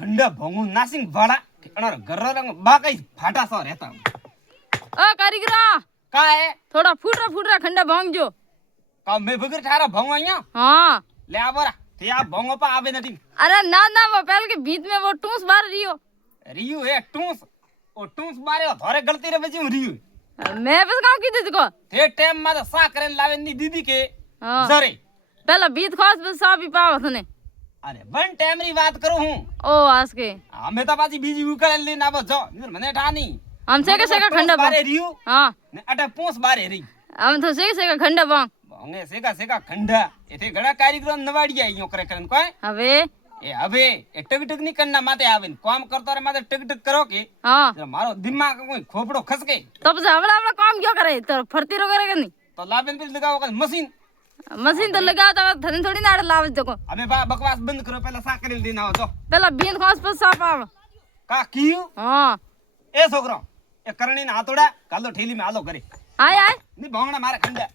खंडा भोंगू नासिंग वाड़ा owner गर्रा रंग बाकई फाटा सा रहता ओ कारीगरा का है थोड़ा फूटरा खंडा भांग जो का मैं बगर थारा भोंगो आया हाँ ले आवरा ते आप भोंगो पा आवे नथी अरे ना वो पहले के बीच में वो टूस बार रियो रियू है टूस ओ टूस बारे थोरे गलती रे बजी रियू मैं बस गाँव की तुझको ते टाइम में सा करे लावे नी दीदी के हाँ जरे पहला बीत खास बस सा भी पावा थने अरे वन टाइम री बात करो हूं ओ आज के हमें तो बाजी बीजी उकल ले ना बजो मने ठानी हम सेका खंडा बारे रियू हाँ ने अटे पूस बारे री हम तो सेका खंडा भांग भोंगे सेका खंडा एथे घड़ा कारीगर नवाड़ी आई यो करे करन कोय हवे હવે એ ટક ની કરના માથે આવે ને કામ કરતો રે માથે ટક કરો કે हाँ મારો દિમાગ કોઈ ખોપડો ખસકે तब से हमला काम क्यों करे तो फरती रो करेगा नहीं તો લાવેન पे लगाओ का मशीन मशीन तो लगा तो थने थोड़ी ना लावे जको हमें बकवास बंद करो पहले सा करे देना हो तो पहला बीन खास पर साफ आव का कियो हाँ ए छोकरो ए करणी ना हाथोड़ा कालो ठेली में आलो करे आय नी भोंगड़ा मारे खंडा